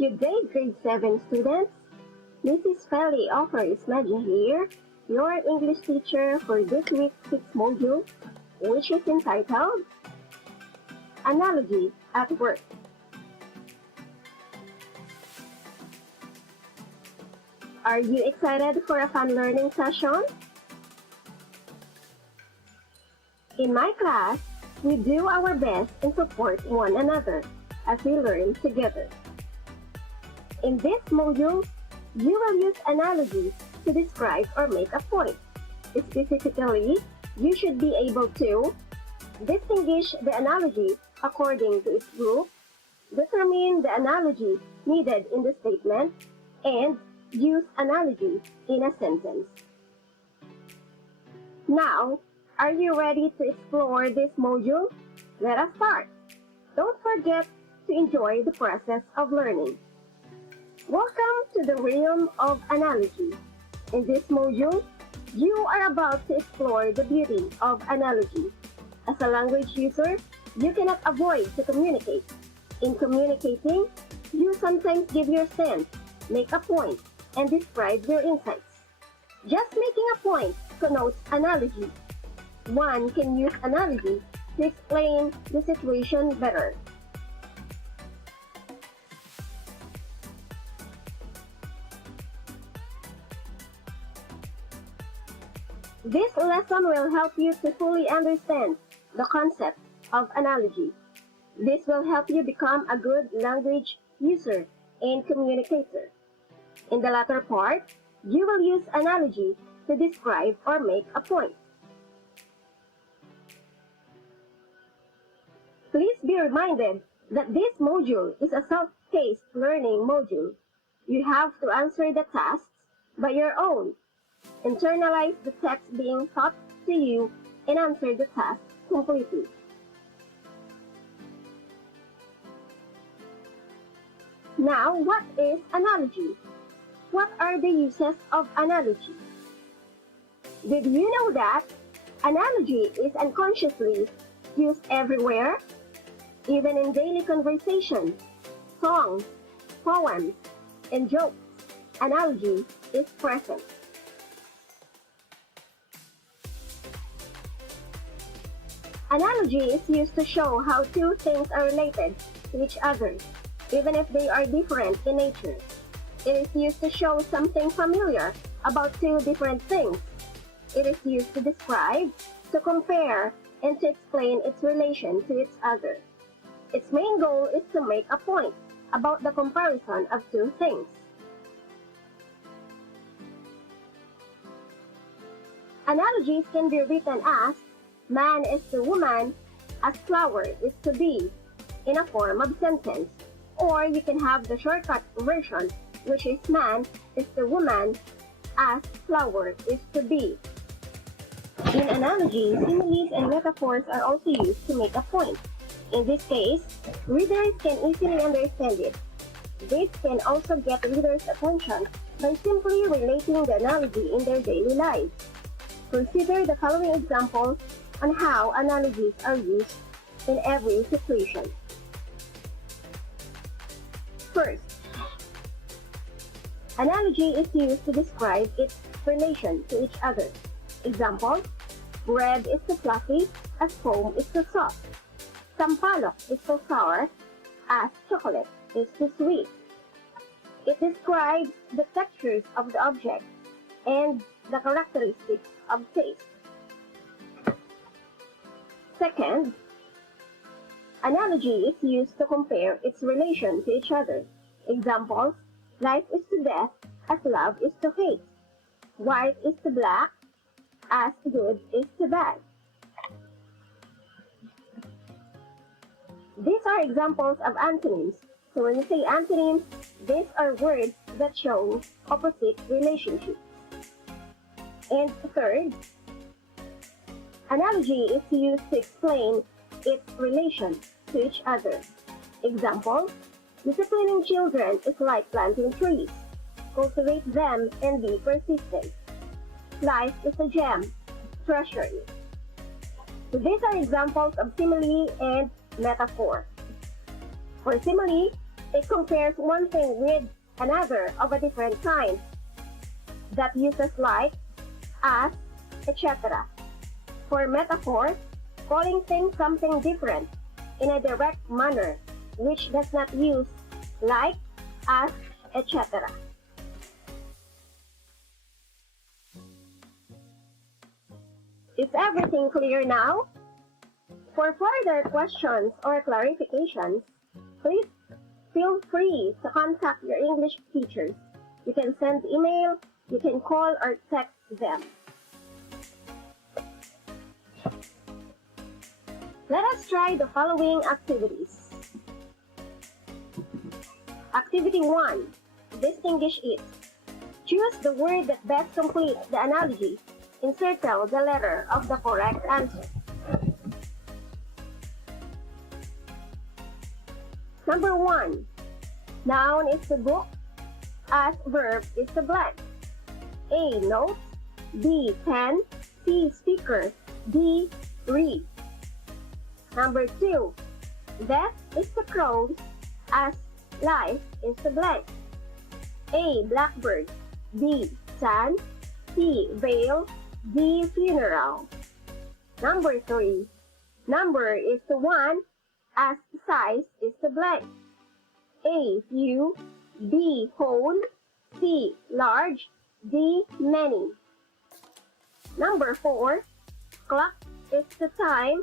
Good day, grade 7 students. This is Feli Offers Media here, your English teacher for this week's 6th module, which is entitled Analogies at Work. Are you excited for a fun learning session? In my class, we do our best and support one another as we learn together. In this module, you will use analogies to describe or make a point. Specifically, you should be able to distinguish the analogy according to its group, determine the analogy needed in the statement, and use analogy in a sentence. Now, are you ready to explore this module? Let us start. Don't forget to enjoy the process of learning. Welcome to the realm of analogy. In this module, you are about to explore the beauty of analogy. As a language user, you cannot avoid to communicate. In communicating, you sometimes give your sense, make a point, and describe your insights. Just making a point connotes analogy. One can use analogy to explain the situation better. This lesson will help you to fully understand the concept of analogy. This will help you become a good language user and communicator. In the latter part, you will use analogy to describe or make a point. Please be reminded that this module is a self-paced learning module. You have to answer the tasks by your own. Internalize the text being taught to you and answer the task completely. Now, what is analogy? What are the uses of analogy? Did you know that analogy is unconsciously used everywhere? Even in daily conversation, songs, poems, and jokes, analogy is present. Analogy is used to show how two things are related to each other, even if they are different in nature. It is used to show something familiar about two different things. It is used to describe, to compare, and to explain its relation to each other. Its main goal is to make a point about the comparison of two things. Analogies can be written as man is to woman as flower is to bee in a form of sentence, or you can have the shortcut version, which is man is to woman as flower is to bee. In analogy, similes and metaphors are also used to make a point. In this case, readers can easily understand it. This can also get readers' attention by simply relating the analogy in their daily lives. Consider the following examples on how analogies are used in every situation. First, analogy is used to describe its relation to each other. Example, bread is too fluffy as foam is too soft. Sampalok is too sour as chocolate is too sweet. It describes the textures of the object and the characteristics of taste. Second, analogy is used to compare its relation to each other. Examples, life is to death as love is to hate. White is to black as good is to bad. These are examples of antonyms. So when you say antonyms, these are words that show opposite relationships. And third, analogy is used to explain its relation to each other. Example, disciplining children is like planting trees. Cultivate them and be persistent. Life is a gem, treasure it. So these are examples of simile and metaphor. For simile, It compares one thing with another of a different kind that uses like, as, etc. For metaphors, calling things something different in a direct manner, which does not use like, as, etc. Is everything clear now? For further questions or clarifications, please feel free to contact your English teachers. You can send email, you can call or text them. Let us try the following activities. Activity 1. Distinguish it. Choose the word that best completes the analogy. Encircle the letter of the correct answer. Number 1. Noun is the book, as verb is the blank. A. Notes, B. Pen, C. Speaker, D. Read. Number 2. Death is the crows, as life is the blank. A. Blackbird, B. Sun, C. Veil, D. Funeral. Number 3. Number is the one, as size is the blank. A. Few, B. Whole, C. Large, D. Many. Number 4. Clock is the time,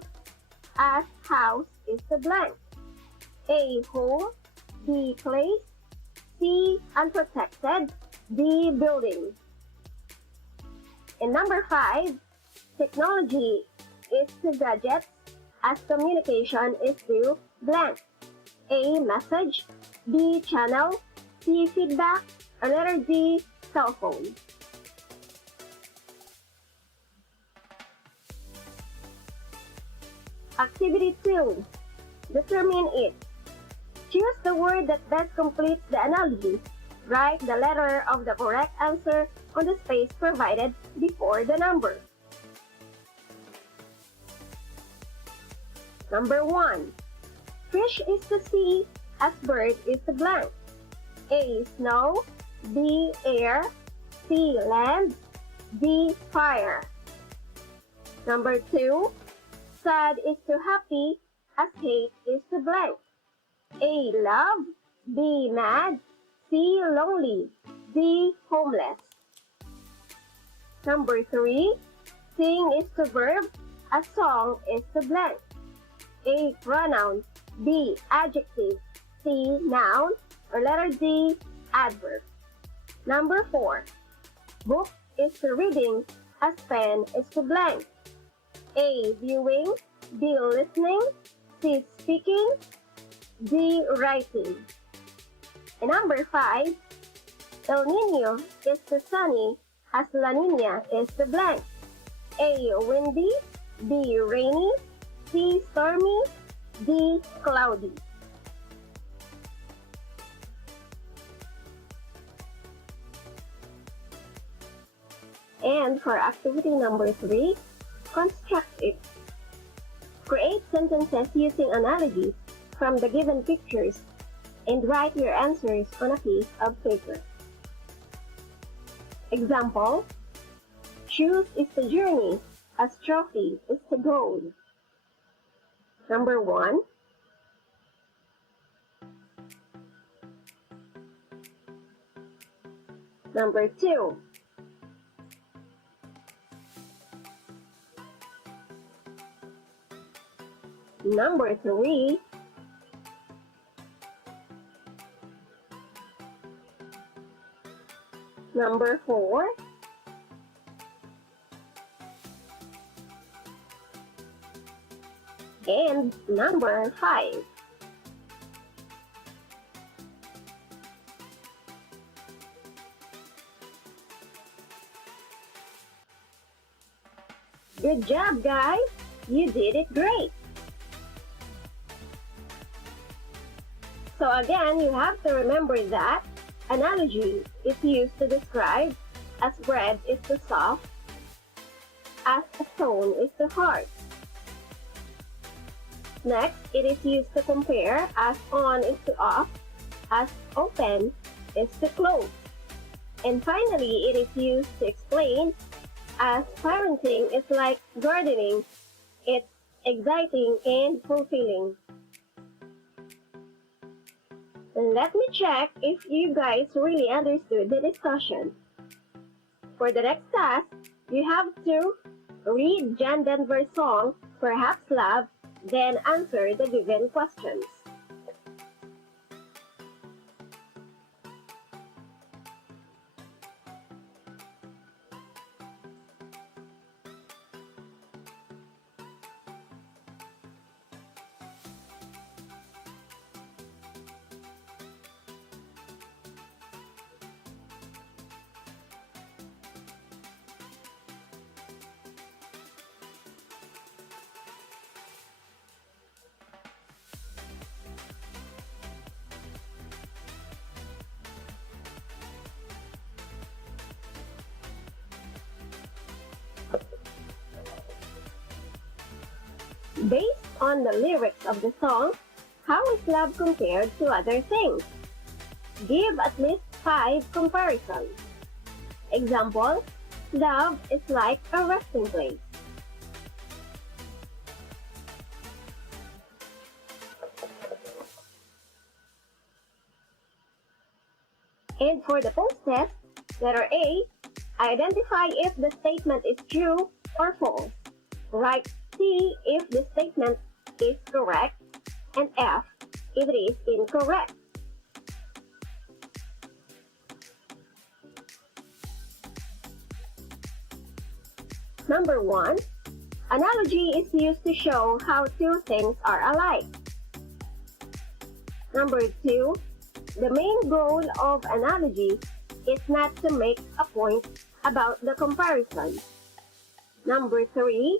as house is the blank. A. Home, B. Place, C. Unprotected, D. Building. And number 5. Technology is to gadgets, as communication is to blank. A. Message, B. Channel, C. Feedback, or letter D. Cell phone. Activity 2. Determine it. Choose the word that best completes the analogy. Write the letter of the correct answer on the space provided before the number. Number 1. Fish is the sea, as bird is the blank. A. Snow, B. Air, C. Land, D. Fire. Number 2. Sad is to happy, as hate is the blank. A. Love, B. Mad, C. Lonely, D. Homeless. Number 3. Sing is the verb, as song is the blank. A. Pronoun, B. Adjective, C. Noun, or letter D. Adverb. Number 4. Book is the reading, as pen is the blank. A. Viewing, B. Listening, C. Speaking, D. Writing. And number 5. El Niño is the sunny, as La Niña is the blank. A. Windy, B. Rainy, C. Stormy, D. Cloudy. And for activity number 3, construct it. Create sentences using analogies from the given pictures and write your answers on a piece of paper. Example: shoes is the journey, as trophy is the goal. Number 1. Number 2. Number 3. Number 4. And number 5. Good job, guys! You did it great! So again, you have to remember that analogy is used to describe as bread is the soft, as a stone is the hard. Next, it is used to compare as on is to off, as open is to close. And finally, it is used to explain as parenting is like gardening. It's exciting and fulfilling. Let me check if you guys really understood the discussion. For the next task, you have to read Jan Denver's song, Perhaps Love, then answer the given questions. Based on the lyrics of the song, how is love compared to other things? Give at least 5 comparisons. Example, love is like a resting place. And for the post-test, letter A, identify if the statement is true or false. Write C if the statement is correct and F if it is incorrect. Number 1, analogy is used to show how two things are alike. Number 2, the main goal of analogy is not to make a point about the comparison. Number 3,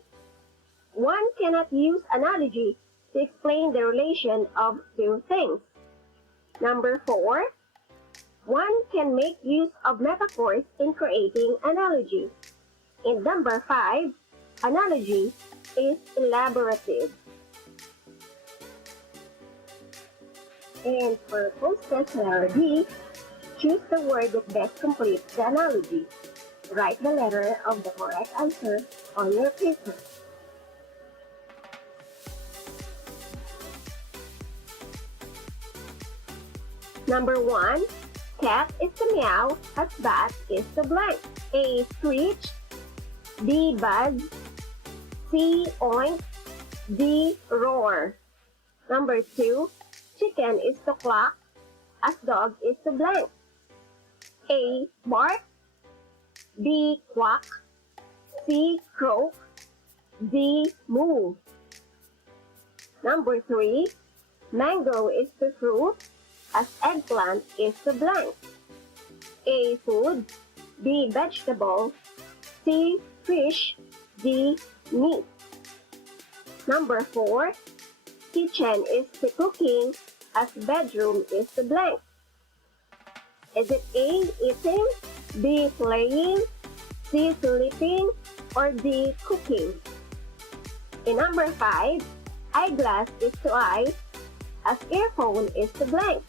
one cannot use analogy to explain the relation of two things. Number 4, one can make use of metaphors in creating analogy. And number 5, analogy is elaborative. And for post-test letter D, choose the word that best completes the analogy. Write the letter of the correct answer on your paper. Number 1, cat is to meow as bat is to blank. A, screech. B, buzz. C, oink. D, roar. Number 2, chicken is to cluck as dog is to blank. A, bark. B, quack. C, croak. D, move. Number 3, mango is to fruit as eggplant is to blank. A, food. B, vegetable. C, fish. D, meat. Number 4, kitchen is to cooking as bedroom is to blank. Is it A, eating, B, playing, C, sleeping, or D, cooking? In number 5, eyeglass is to eye as earphone is to blank.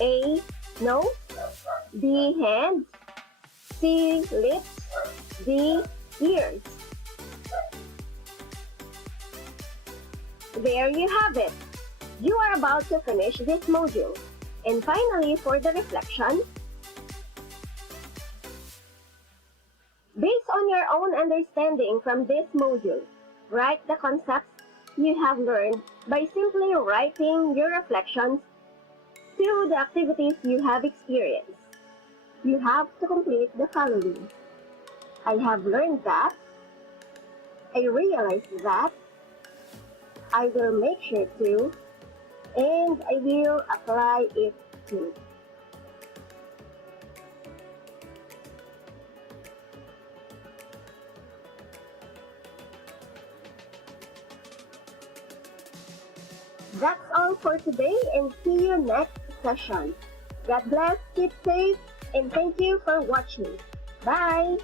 A, nose. B, hands. C, lips. D, ears. There you have it. You are about to finish this module. And finally, for the reflection, based on your own understanding from this module, write the concepts you have learned by simply writing your reflections to the activities you have experienced. You have to complete the following. I have learned that. I realized that. I will make sure to. And I will apply it too. That's all for today and see you next session. God bless, keep safe, and thank you for watching. Bye!